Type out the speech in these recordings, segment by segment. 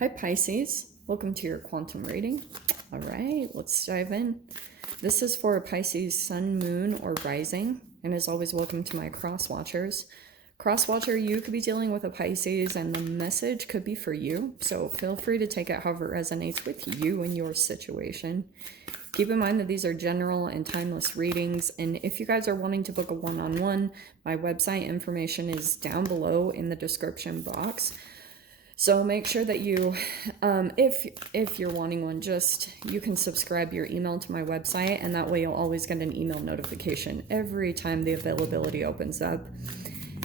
Hi Pisces, welcome to your quantum reading. All right, let's dive in. This is for a Pisces sun, moon, or rising, and as always, welcome to my cross watchers. Cross watcher, you could be dealing with a Pisces, and the message could be for you, so feel free to take it however it resonates with you and your situation. Keep in mind that these are general and timeless readings, and if you guys are wanting to book a one-on-one, my website information is down below in the description box. So make sure that you, if you're wanting one, you can subscribe your email to my website, and that way you'll always get an email notification every time the availability opens up.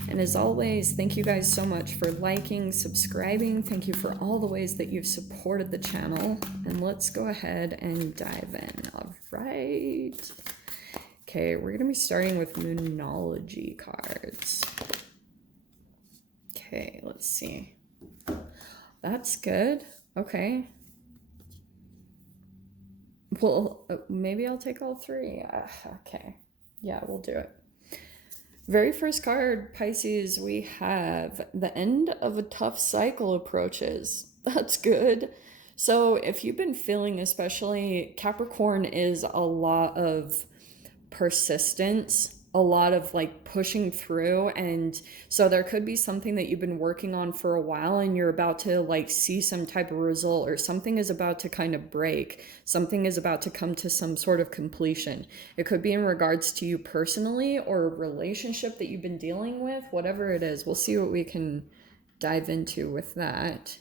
And as always, thank you guys so much for liking, subscribing. Thank you for all the ways that you've supported the channel. And let's go ahead and dive in. All right. Okay, we're going to be starting with Monology cards. Okay, let's see. That's good. Okay. Well, maybe I'll take all three. Okay. Yeah, we'll do it. Very first card, Pisces, we have the end of a tough cycle approaches. That's good. So if you've been feeling, especially Capricorn is a lot of persistence, a lot of like pushing through, and so there could be something that you've been working on for a while and you're about to like see some type of result, or something is about to kind of break, something is about to come to some sort of completion. It could be in regards to you personally or a relationship that you've been dealing with, whatever it is. We'll see what we can dive into with that.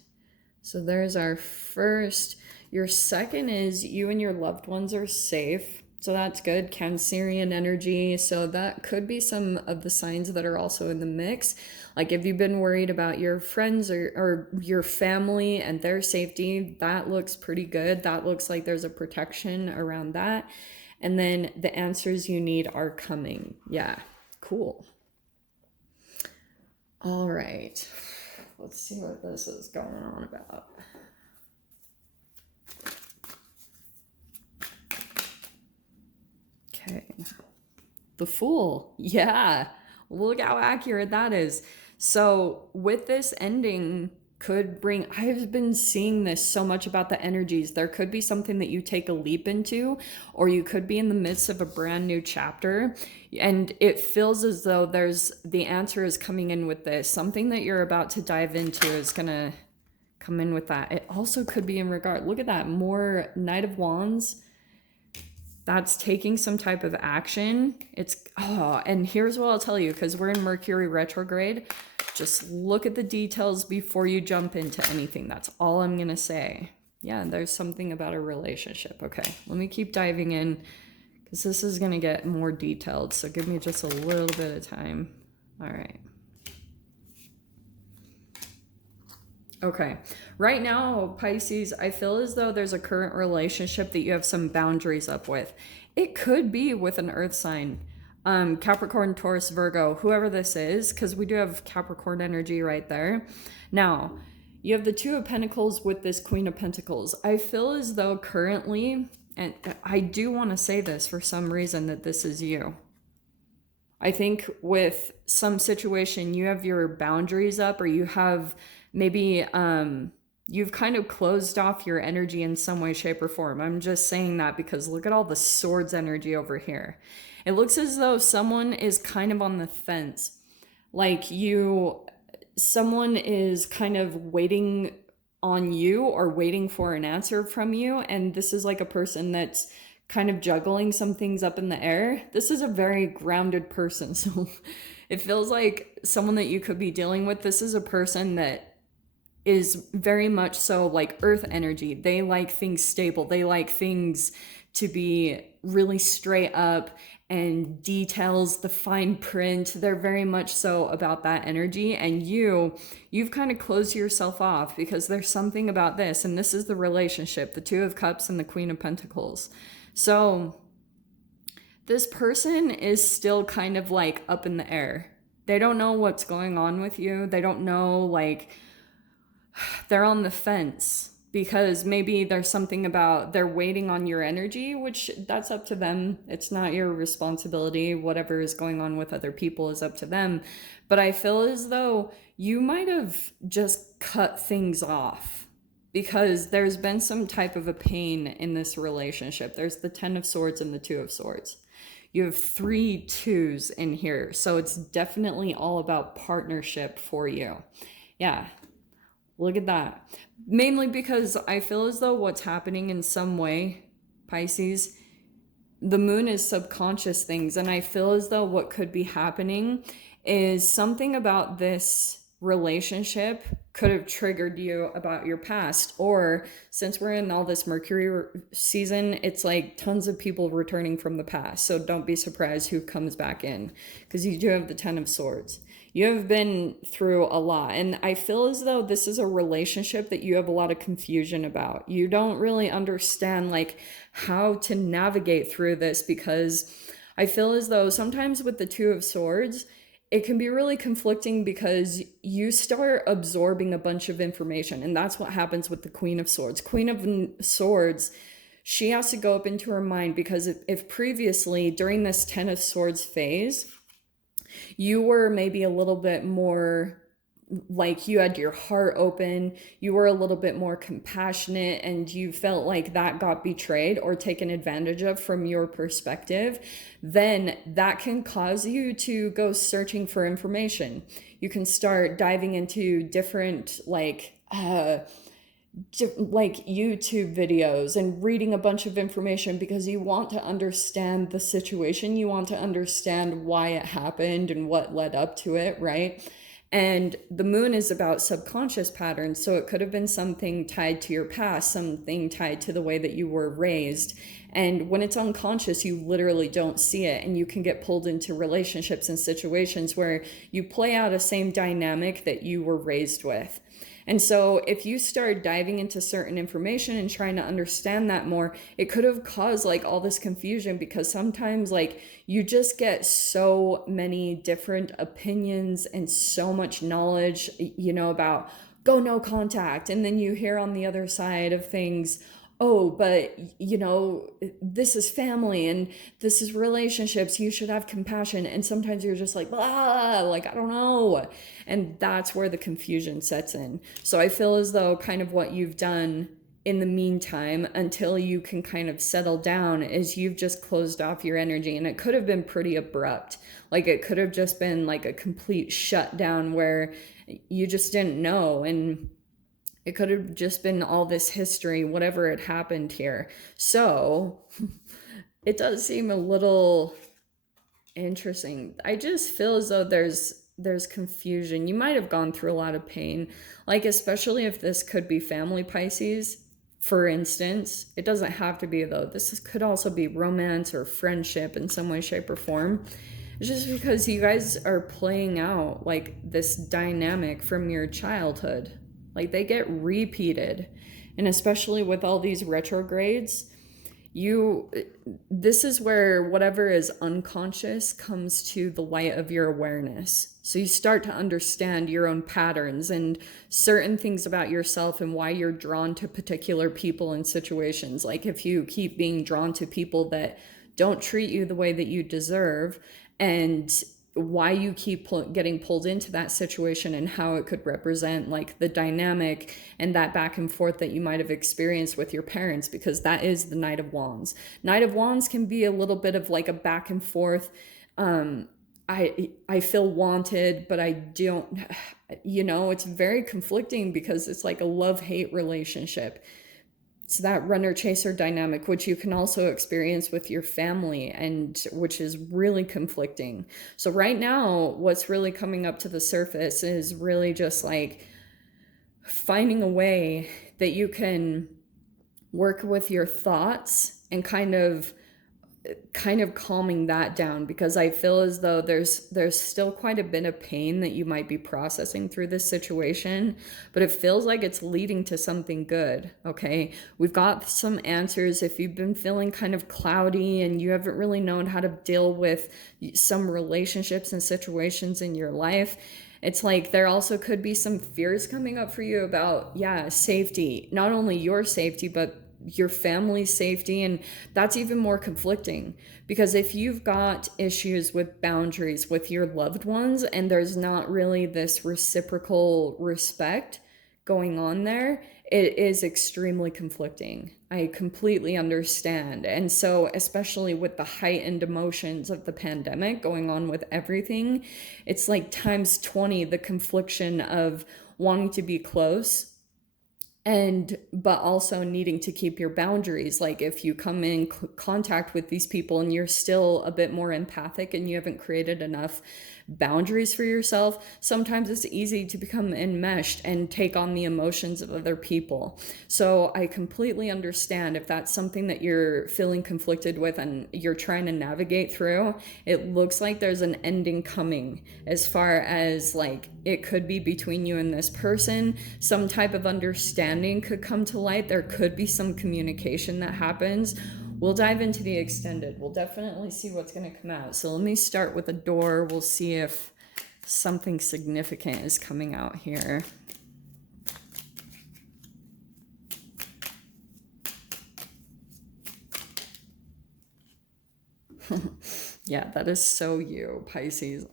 So there's our first. Your second is you and your loved ones are safe. So that's good. Cancerian energy. So that could be some of the signs that are also in the mix. Like if you've been worried about your friends or your family and their safety, that looks pretty good. That looks like there's a protection around that. And then the answers you need are coming. Yeah, cool. All right. Let's see what this is going on about. Okay. The Fool. Yeah. Look how accurate that is. So with this ending could bring, I've been seeing this so much about the energies. There could be something that you take a leap into, or you could be in the midst of a brand new chapter. And it feels as though the answer is coming in with this. Something that you're about to dive into is going to come in with that. It also could be in regard, look at that, more Knight of Wands. That's taking some type of action. And here's what I'll tell you, because we're in Mercury retrograde. Just look at the details before you jump into anything. That's all I'm going to say. Yeah, there's something about a relationship. Okay, let me keep diving in, because this is going to get more detailed. So give me just a little bit of time. All right. Okay, right now, Pisces, I feel as though there's a current relationship that you have some boundaries up with. It could be with an earth sign, Capricorn, Taurus, Virgo, whoever this is, because we do have Capricorn energy right there. Now, you have the Two of Pentacles with this Queen of Pentacles. I feel as though currently, and I do want to say this for some reason, that this is you. I think with some situation, you have your boundaries up, or you have maybe you've kind of closed off your energy in some way, shape, or form. I'm just saying that because look at all the swords energy over here. It looks as though someone is kind of on the fence. Like someone is kind of waiting on you or waiting for an answer from you. And this is like a person that's kind of juggling some things up in the air. This is a very grounded person. So it feels like someone that you could be dealing with. This is a person that is very much so like earth energy. They like things stable. They like things to be really straight up and details, the fine print. They're very much so about that energy. And you've kind of closed yourself off because there's something about this. And this is the relationship, the Two of Cups and the Queen of Pentacles. So this person is still kind of like up in the air. They don't know what's going on with you. They don't know, like, they're on the fence because maybe there's something about they're waiting on your energy, which that's up to them. It's not your responsibility. Whatever is going on with other people is up to them. But I feel as though you might have just cut things off. because there's been some type of a pain in this relationship. There's the 10 of Swords and the 2 of Swords. You have 3 twos in here, so it's definitely all about partnership for you. Yeah, look at that. Mainly because I feel as though what's happening in some way, Pisces, the moon is subconscious things, and I feel as though what could be happening is something about this relationship could have triggered you about your past. Or since we're in all this Mercury season, it's like tons of people returning from the past, so don't be surprised who comes back in, because you do have the 10 of Swords. You have been through a lot, and I feel as though this is a relationship that you have a lot of confusion about. You don't really understand like how to navigate through this, because I feel as though sometimes with the 2 of Swords, it can be really conflicting because you start absorbing a bunch of information, and that's what happens with the Queen of Swords. Queen of Swords, she has to go up into her mind, because if previously during this 10 of Swords phase, you were maybe a little bit more like you had your heart open, you were a little bit more compassionate, and you felt like that got betrayed or taken advantage of from your perspective, then that can cause you to go searching for information. You can start diving into different YouTube videos and reading a bunch of information, because you want to understand the situation. You want to understand why it happened and what led up to it, right? And the moon is about subconscious patterns. So it could have been something tied to your past, something tied to the way that you were raised. And when it's unconscious, you literally don't see it. And you can get pulled into relationships and situations where you play out a same dynamic that you were raised with. And so if you start diving into certain information and trying to understand that more, it could have caused like all this confusion, because sometimes like you just get so many different opinions and so much knowledge, about go no contact. And then you hear on the other side of things, oh, but this is family and this is relationships. You should have compassion. And sometimes you're just like, blah, like, I don't know. And that's where the confusion sets in. So I feel as though kind of what you've done in the meantime, until you can kind of settle down, is you've just closed off your energy. And it could have been pretty abrupt. Like it could have just been like a complete shutdown where you just didn't know. And it could have just been all this history, whatever had happened here. So it does seem a little interesting. I just feel as though there's confusion. You might have gone through a lot of pain, like especially if this could be family, Pisces. For instance, it doesn't have to be though. Could also be romance or friendship in some way, shape, or form. It's just because you guys are playing out like this dynamic from your childhood. Like they get repeated. And especially with all these retrogrades, this is where whatever is unconscious comes to the light of your awareness. So you start to understand your own patterns and certain things about yourself and why you're drawn to particular people and situations. Like if you keep being drawn to people that don't treat you the way that you deserve, and why you keep getting pulled into that situation, and how it could represent like the dynamic and that back and forth that you might have experienced with your parents, because that is the Knight of Wands. Knight of Wands can be a little bit of like a back and forth. I feel wanted, but I don't, it's very conflicting, because it's like a love-hate relationship. It's that runner-chaser dynamic, which you can also experience with your family, and which is really conflicting. So right now, what's really coming up to the surface is really just like finding a way that you can work with your thoughts and kind of calming that down, because I feel as though there's still quite a bit of pain that you might be processing through this situation, but it feels like it's leading to something good. Okay, we've got some answers. If you've been feeling kind of cloudy and you haven't really known how to deal with some relationships and situations in your life, it's like there also could be some fears coming up for you about safety, not only your safety but your family's safety. And that's even more conflicting, because if you've got issues with boundaries with your loved ones and there's not really this reciprocal respect, going on there, it is extremely conflicting. I completely understand. And so, especially with the heightened emotions of the pandemic going on with everything, it's like times 20 the confliction of wanting to be close and but also needing to keep your boundaries. Like if you come in contact with these people and you're still a bit more empathic and you haven't created enough boundaries for yourself, sometimes it's easy to become enmeshed and take on the emotions of other people. So I completely understand if that's something that you're feeling conflicted with and you're trying to navigate through. It looks like there's an ending coming, as far as like it could be between you and this person. Some type of understanding could come to light. There could be some communication that happens. We'll dive into the extended. We'll definitely see what's going to come out. So let me start with a door. We'll see if something significant is coming out here. Yeah, that is so you, Pisces.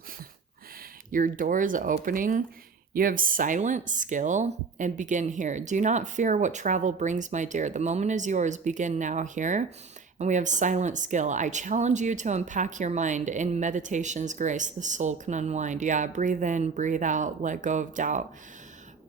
Your door is opening. You have silent skill and begin here. Do not fear what travel brings, my dear. The moment is yours. Begin now here. And we have silent skill. I challenge you to unpack your mind. In meditation's grace, the soul can unwind. Yeah, breathe in, breathe out, let go of doubt.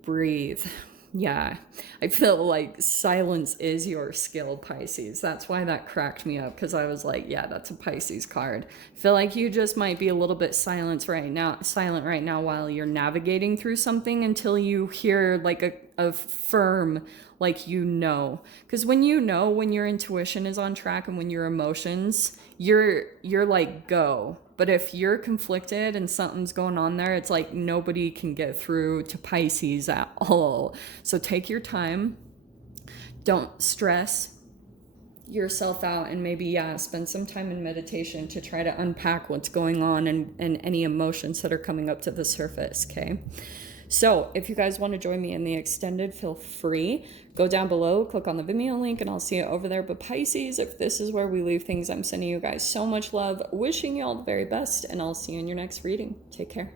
Breathe. Yeah, I feel like silence is your skill, Pisces. That's why that cracked me up, because I was like, yeah, that's a Pisces card. I feel like you just might be a little bit silent right now while you're navigating through something until you hear like a firm, like, you know. Because when you know, when your intuition is on track and when your emotions, you're like, go. But if you're conflicted and something's going on there, it's like nobody can get through to Pisces at all. So take your time. Don't stress yourself out, and maybe, yeah, spend some time in meditation to try to unpack what's going on and any emotions that are coming up to the surface, okay? So if you guys want to join me in the extended, feel free. Go down below, click on the Vimeo link, and I'll see you over there. But Pisces, if this is where we leave things, I'm sending you guys so much love, wishing you all the very best, and I'll see you in your next reading. Take care.